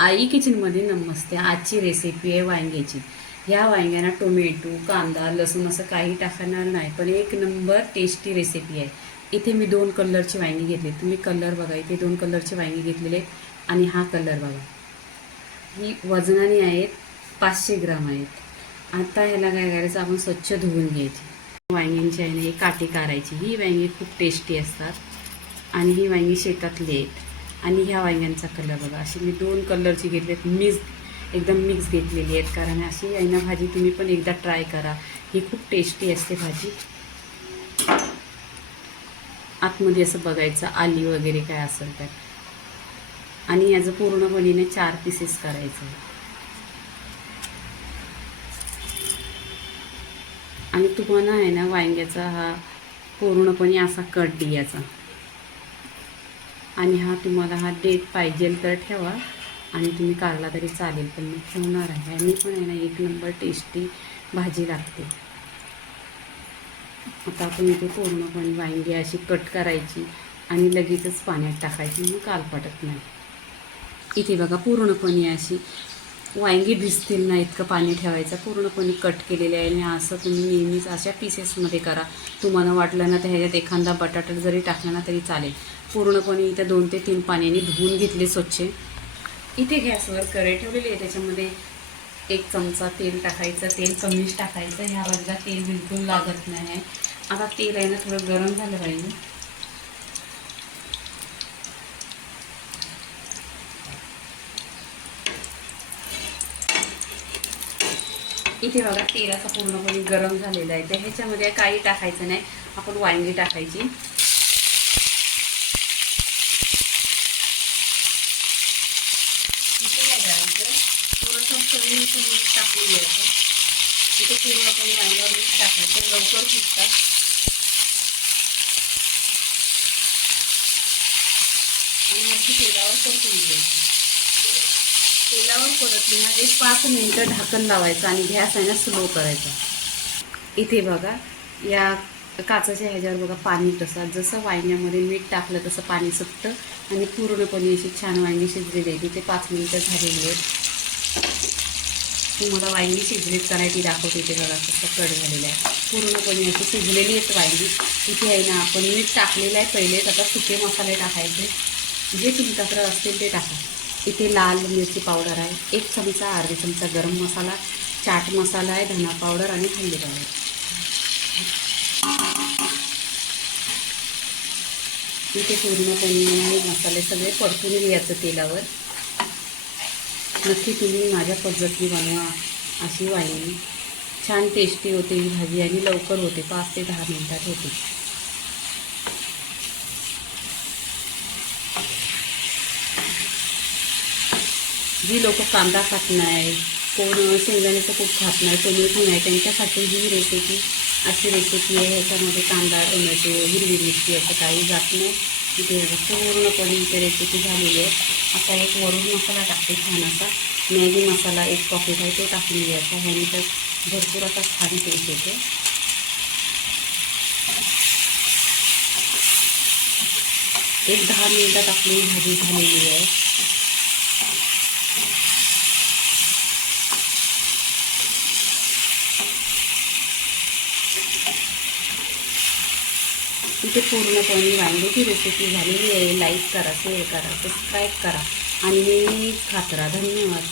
आई किचनमध्ये नमस्ते आजची रेसिपी आहे वांग्याची. ह्या वांग्यांना टोमॅटो कांदा लसूण असं काही टाकणार नाही पण एक नंबर टेस्टी रेसिपी आहे. इथे मी दोन कलरची वांगी घेतली. तुम्ही कलर बघा इथे दोन कलरची वांगी घेतलेले आणि हा कलर बघा. ही वजनाने आहेत पाचशे ग्राम आहेत. आता ह्याला काय करायचं आपण स्वच्छ धुवून घ्यायची. वांग्यांची आहे ना ही काठी काढायची ही वांगी खूप टेस्टी असतात. आणि ही वांगी शेतातली आहेत. आणि ह्या वांग्यांचा कलर बघा अशी मी दोन कलरची घेतली आहेत. मिक्स एकदम मिक्स घेतलेली आहेत. कारण अशी आहे ना भाजी तुम्ही पण एकदा ट्राय करा. ही खूप टेस्टी असते भाजी. आतमध्ये असं बघायचं आली वगैरे काय असेल तर. आणि याचं पूर्णपणे चार पीसेस करायचं. आणि तुम्हाला आहे ना वांग्याचा हा पूर्णपणे असा कट द्यायचा. आणि हा तुम्हाला हा डेट पाहिजे तर ठेवा. आणि तुम्ही काढला तरी चालेल पण मी ठेवणार आहे. आणि पण आहे ना एक नंबर टेस्टी भाजी लागते. आता आपण इथे पूर्णपणे वांगी अशी कट करायची आणि लगेचच पाण्यात टाकायची. मग काल पटत नाही. इथे बघा पूर्णपणे अशी वांगी भिजतील ना इतकं पाणी ठेवायचं पूर्णपणे कट केलेले आहे. आणि असं तुम्ही नेहमीच अशा पीसेसमध्ये करा. तुम्हाला वाटलं ना तर ह्याच्यात एखादा बटाटा जरी टाकला ना तरी चालेल. पूर्णपणे इथे दोन ते तीन पाण्याने धुवून घेतले स्वच्छ. इथे गॅसवर करे ठेवलेली आहे. त्याच्यामध्ये एक चमचा तेल टाकायचं. तेल कमीच टाकायचं. ह्या बाजूला तेल बिलकुल लागत नाही. आहे आता तेल आहे ना थोडं गरम झालं पाहिजे. इथे बघा तेलाचा पूर्णपणे गरम झालेला आहे. तर ह्याच्यामध्ये काही टाकायचं नाही. आपण वांगी टाकायची. इथे काय करायचं? थोडंसं टाकून घ्यायचं इथे पूर्णपणे वांग्यावर मीठ टाकायचं. लवकर शिजतात आणि मग तेलावर परतून घ्यायची. तेलावर परतली ना एक पाच मिनटं ढाकण लावायचं आणि गॅस आहे ना स्लो करायचा. इथे बघा या काचाच्या ह्याच्यावर बघा पाणी तसं जसं वाहिन्यामध्ये मीठ टाकलं तसं पाणी सुटतं आणि पूर्णपणे अशी छान वांगी शिजलेली आहे तिथे पाच मिनटं झालेली आहेत. तुम्हाला वांगी शिजलीत का नाही ती दाखवते इथे बघा कसं कड झालेलं आहे. पूर्णपणे अशी शिजलेली आहेत वांगी. इथे आहे ना आपण मीठ टाकलेलं आहे पहिलेच आता सुके मसाले टाकायचे. जे तुमच्याकडे असतील ते टाका. इथे लाल मिरची पावडर आहे एक चमचा अर्धा चमचा गरम मसाला चाट मसाला आहे धना पावडर आणि हल्दी पावडर. इथे पूर्णपणे मसाले सगळे परतून घ्यायचं तेलावर. नक्की तुम्ही माझ्या पद्धतीने बनवा अशी वाईन. छान टेस्टी होते ही भाजी आणि लवकर होते पाच ते दहा मिनिटात होते. जी लोक कांदा खात नाही कोण शेंगदाण्याचं खूप खात नाही टोमॅटो नाही त्यांच्यासाठी ही रेसिपी अशी रेसिपी आहे. ह्याच्यामध्ये कांदा टोमॅटो हिरवी मिरची असं काही जात नाही. इथे पूर्णपणे इथे रेसिपी झालेली आहे. आता एक वरून मसाला टाकते छान असा मॅगी मसाला एक पॉकेट आहे तो टाकून घ्यायचा ह्याने तर भरपूर असा खाली टेस्ट येते. एक दहा मिनिटात आपली भाजी झालेली आहे. इथे पूर्णपणे वांग्याची रेसिपी झालेली आहे. लाईक करा शेअर करा सबस्क्राईब करा. आणि खात राहा धन्यवाद.